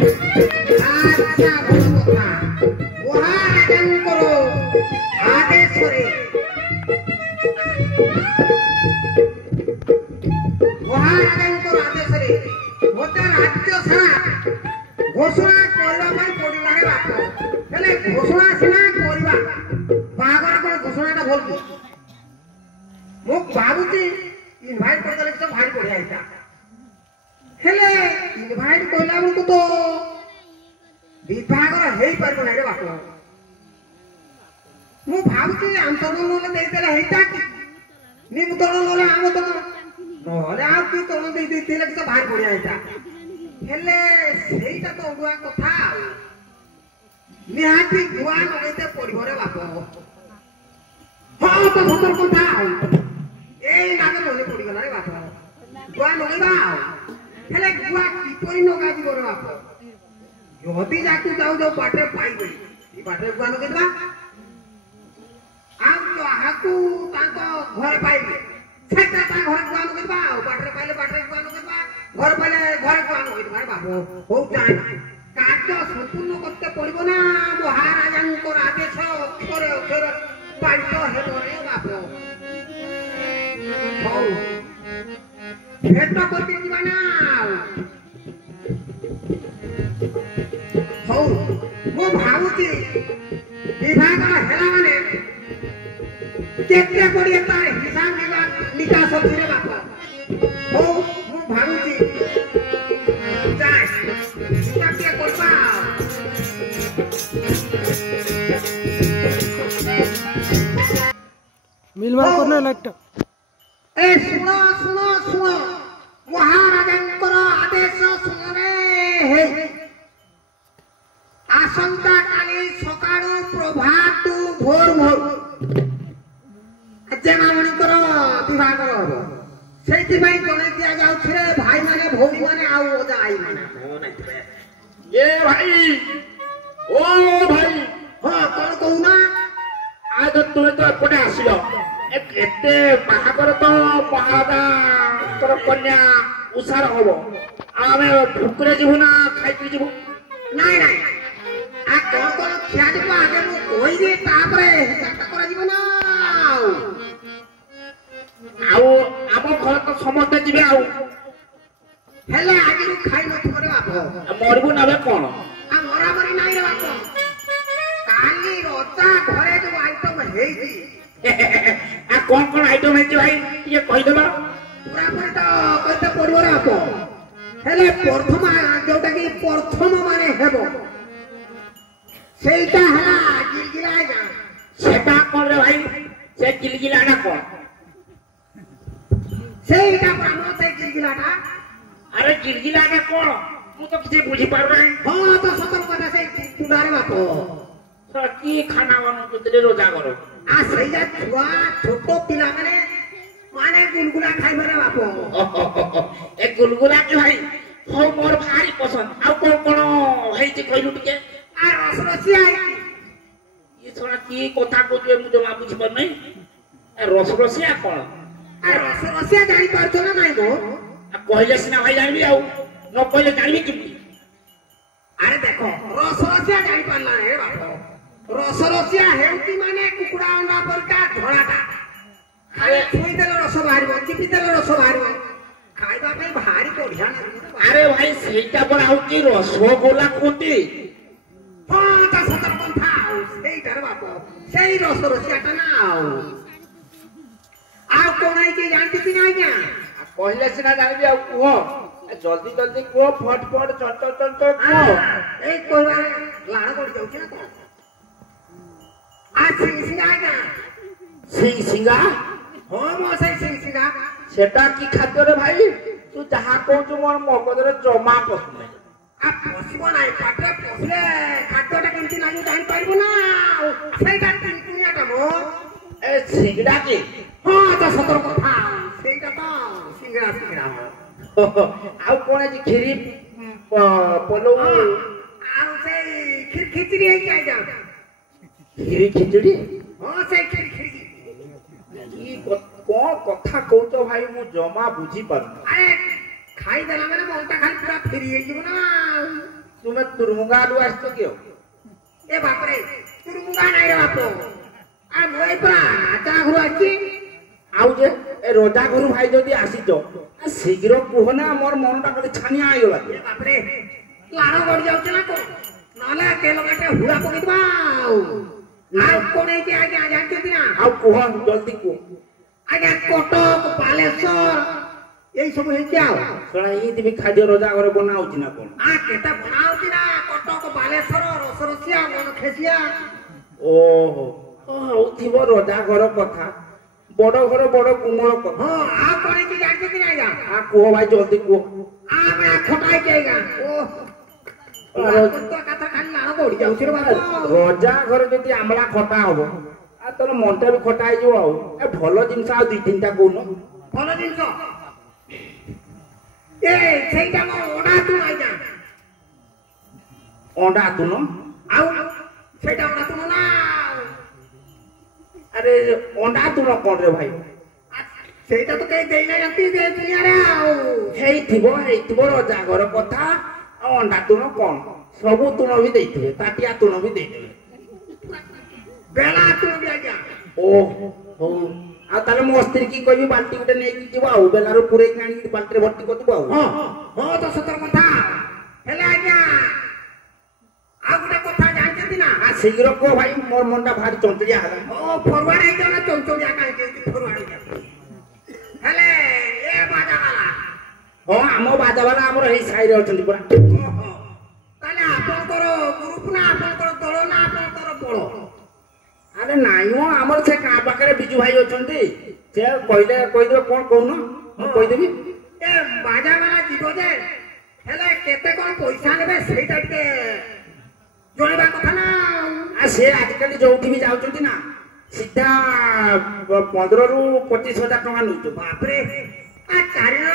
আচ্ছা বড় কথা মহারাজাঙ্কর আদেশরে মতে রাজ্য সারা ঘোষণা করা পরিবারে বাপ ହେଲେ ଘୋଷଣା ସିନା କରିବା ବାହାଘର କଣ ଘୋଷଣାଟା ଭଲ କି ମୁଁ ଭାବୁଛି ଇନଭାଇଟ କରିଦେଲେ ତ ଭାରି ବଢିଆ ହେଇଥା ହେଲେ ଇନଭାଇଟ କଲା ବେଳକୁ ତ ବିଭାଘର ହେଇପାରିବ ନାହିଁ ରେ ବାପ ମୁଁ ଭାବୁଛି ଆମନ୍ତ୍ରଣ ଦେଇଦେଲେ ହେଇଥା କି ନିମନ୍ତ୍ରଣ ନହେଲେ ଆମନ୍ତ୍ରଣ ନହେଲେ ଆଉ କି ତରଣ ଦେଇଥିଲେ ତ ଭାରି ବଢିଆ ହେଇଥା ହେଲେ ସେଇଟା ତ ଅଡୁଆ କଥା ଆଉ ନିହାତି ଗୁଆ ନଗେଇତେ ପଡିବ ରେ ବାପ ହଁ ତ ସତର କଥା ଆଉ ଏଇ ନାଗ ମନେ ପଡିଗଲା ରେ ବାପ ଗୁଆ ନଗେଇବା ଆଉ ହେଲେ ଗୁଆ କିପରି ନଗାଯିବ ରେ ବାପ ଯଦି ଯାକୁ ଯାଉ ଯାଉ ବାଟରେ ପାଇଗଲି ଏ ବାଟରେ ଗୁଆ ନଗେଇଦେବା ଆଉ ଯାହାକୁ ତାଙ୍କ ଘରେ ପାଇଲେ ସେଟା ତା ଘରେ ଗୁଆ ନଗେଇବା ଆଉ ବାଟରେ ପାଇଲେ ବାଟରେ ଗୁଆ ନଗେଇବା ଘରେ ପାଇଲେ ଘରେ ଗୁଆ ନଗେଇଦେବା ରେ ବାପ ହଉ ଯାଏ କାର୍ଯ୍ୟ ସମ୍ପୂର୍ଣ୍ଣ করতে পড়ব না মহারাজাঙ্কর আদেশ অক্ষরে অক্ষরে পালিত ହେବ রে বাপ হଉ ভেট করতে ଯିବା না ହଉ ମୁଁ ଭାବୁଛି ବିଭାଘର ହେଲା ମାନେ କେତେ କୋଡ଼ିଏ ତାର ହିସାବ ନିକାଶ ଅଛି ରେ ବାପ ହଉ ମୁଁ ଭାବୁଛି ଯାଏ मिलवा करना लाइट ए सुनो सुनो सुनो महाराजांकर आदेश सुनो रे हे आसंता काली सकाळू प्रभातु भोर भोर जेमामणीकर विभागर हबो सेति भाई जणे दिया जाउछ रे भाई माने भौणी माने आउ ओजा आई माने ए भाई ओ भाई हां कोन कहूना आज तुमे तो एपटे आसिलो एते बाहागर तो महाराजा तोर कन्या उसार होबो आमे भुकरे जीवु ना खाइके जीवु नाही नाही आ कोन कोन खिया दिबा आगे मु कोइ दे तापरे हिसाब करा जीव ना आउ आम घर तो समस्त जीवे आउ हेले आगे खाइ न थरे बाप मरबु नाबे कोन आ मरा मरी नाही रे बाप काली रोता घरे जो आइटम हेई आ कोन आइटम है भाई ये कहि देबा पूरा पूरा तो कहते पड़िबो रे बाप हेले प्रथम जोटा की प्रथम माने हेबो सेटा हला गिलगिला जा सेटा कोन रे भाई से गिलगिला ना कोन सेटा ब्राह्मण से गिलगिलाटा अरे गिलगिला ना कोन मु तो किसे बुझी पार नहीं हां तो सतर कथा से तुडारे बाप की खाना बनो कुतरे रोजा करो आ सैया छुआ छोटो पिला माने गुलगुला खाइ मरे बाप ए गुलगुला के भाई हो मोर भारी पसंद आ कोन कोन है जे कहिलु टिके आ रस रसिया ये थोड़ा की कथा को जे मु जमा बुझी पर नहीं ए रस रसिया कोन आ रस रसिया जाई परतो ना नाही गो आ कहले सिना भाई जानबी आउ न कहले जानबी कि अरे देखो रस रसिया जाई परला रे बाप रस रसिया हेउती माने कुकुडा अंडा परका धोळाटा खाए छुई देले रस बाहरिबो चिपि देले रस बाहरिबो खाइबा पे भारी बढ़िया ना अरे भाई सेटा पर आउ की रसगोला कोती हां ता सतर पंथा सेटा रे बाप सेई रस रसियाटा ना आउ कोन आई के जानती कि नाही क्या कहले सिना जानबी आउ कुहो जल्दी जल्दी कुहो फटफट चट चट कुहो ए कोइबा लाण पड़ जाउछ ना कोन आ सिंह सिंगा क्या सिंह सिंगा हां मो सिंह सिंगा सेटा की खाद्य रे भाई तू जहा कहू मोर मगजरे जमा पसंद नहीं आ पसिबो नाही पाटे पसले खाद्यटा केमती लागो जानि पाइबो ना सेटा तिनकुनियाटा मो ए सिंगड़ा की हां तो सतर कथा सेटा तो सिंगड़ा सिंगड़ा आउ कोन जी खीरी पलो आ से खिचड़ी है क्या जा खीरी खिचड़ी हां से खिचड़ी की कोन कथा कहू भाई मु जमा बुझी पर अरे खाई देला माने मोंटा खाली पूरा फेरी हे जीव ना तू ତମେ ତୁରୁମୁଙ୍ଗା ଆଡୁ ଆସିଛ କି ଆଉ? ଏ ବାପରେ ତୁରୁମୁଙ୍ଗା ନାଇଁ ରେ ବାପ ଆଉ ମୁଁ ଏଇ ପୁରା ରାଜା ଘରୁ ଆସିଛି ଆଉ ଯେ ଏ ରଜା ଘରୁ ଭାଇ ଯଦି ଆସିଛ ଶୀଘ୍ର କୁହ ନା ମୋର ମନଟା ଖାଲି ଛାନିଆ ହେଇଗଲା। ଏ ବାପରେ ଲାଣ ଗଡି ଯାଉଛି ନା କଣ ନହେଲେ ତେଲ କାଟେ ହୁଡ଼ା ପକେଇଦବା ଆଉ କଣ ହେଇଛି ଆଜ୍ଞା ଜାଣିଛନ୍ତି ନା ଆଉ କୁହ ଜଲ୍ଦି କୁହ। ଆଜ୍ଞା କଟକ ବାଲେଶ୍ୱର ଏଇ ସବୁ ହେଇଛି ଆଉ ଶୁଣ ଏଇଠି ବି ଖାଦ୍ୟ ରଜା ଘରେ ବନା ହଉଛି ନା କଣ? କେତେ ବନା ହଉଛି ନା କଟକ ବାଲେଶ୍ୱର ରସରସିଆ ମନଖେସିଆ ଓହୋ ହଉଥିବ ରଜା ଘର କଥା ବଡ ଘର ବଡ କୁମଳ କଥା। ହଁ ଆଉ କଣ ହେଇଛି ଜାଣିଛନ୍ତି ନା ଆଜ୍ଞା କୁହ ଭାଇ ଜଲ୍ଦି କୁହ। ଆମେ ଖଟା ହେଇଛି ଆଜ୍ଞା କଥା ଖାଲି ଲାଣ ଗଡି ଯାଉଛି ରେ ବାପ ରଜା ଘରେ ଯଦି ଆମ୍ଳା ଖଟା ହବ ଆଉ ତୋର ମନଟା ବି ଖଟା ହେଇଯିବ ଆଉ ଏ ଭଲ ଜିନିଷ ଆଉ ଦି ତିନିଟା କହୁନ। ଭଲ ଜିନିଷ ଏ ସେଇଟା ମୋ ଅଣ୍ଡା ତୁଣ ଆଜ୍ଞା ଅଣ୍ଡା ତୁନ ଆଉ ସେଇଟା ଅଣ୍ଡା ତୁଣ ନା ଆରେ ଅଣ୍ଡା ତୁନ କଣ ରେ ଭାଇ? ସେଇଟା ତ କେହି ଦେଇନାହାନ୍ତି ଦୁନିଆରେ ଆଉ ହେଇଥିବ ରଜା ଘର କଥା ଆଉ ଅଣ୍ଡା ତୁନ କଣ ସବୁ ତୁଣ ବି ଦେଇଥିବେ ତାଟିଆ ତୁଣ ବି ଦେଇଦେବେ ବେଳା ତୁଣ ବି ଆଜ୍ଞା ଓହୋ ହଉ ଆଉ ତାହେଲେ ମୋ ସ୍ତ୍ରୀ କି କହିବି ବାଲ୍ଟି ଗୋଟେ ନେଇକି ଯିବ ଆଉ ବେଲାରୁ ପୁରେଇକି ଆଣିକି ବାଲ୍ଟିରେ ଭର୍ତ୍ତି କରିଦେବ ଆଉ। ହଁ ତ ସତର କଥା ହେଲେ ଆଜ୍ଞା ଆଉ ଗୋଟେ କଥା ଜାଣିଛନ୍ତି ନା ଶୀଘ୍ର କୁହ ଭାଇ ମୋର ମନଟା ଭାରି ଚଞ୍ଚଳିଆ ହେଲା। ଫରୱାର୍ଡ ହେଇଯାଉ ନା ଚଞ୍ଚଳିଆ କାହିଁକି ଫରୱାର୍ଡ ହେଇଯାଉ ହେଲେ ଏ ବାଜାବାଲା ହଁ ଆମ ବାଜାବାଲା ଆମର ଏଇ ସାହିରେ ଅଛନ୍ତି ପୁରା। ତାହେଲେ ଆପଣଙ୍କର ଗ୍ରୁପ ନା ଆପଣଙ୍କର ଦଳ ନା ଆପଣଙ୍କର ବଳ? ଆରେ ନାଇଁ ମ ଆମର ସେ ଗାଁ ପାଖରେ ବିଜୁ ଭାଇ ଅଛନ୍ତି ସେ କହିଦେବେ କଣ କହୁନ ମୁଁ କହିଦେବି। ଏ ବାଜାବାଲା ଯିବ ଯେ ହେଲେ କେତେ କଣ ପଇସା ନେବେ ସେଇଟା ଟିକେ ଜଣେଇବା କଥା ନା ସେ ଆଜିକାଲି ଯୋଉଠି ବି ଯାଉଛନ୍ତି ନା ସିଧା 15,000 ରୁ 25,000 ଟଙ୍କା ନଉଛନ୍ତି। ବାପରେ 4 ଜଣ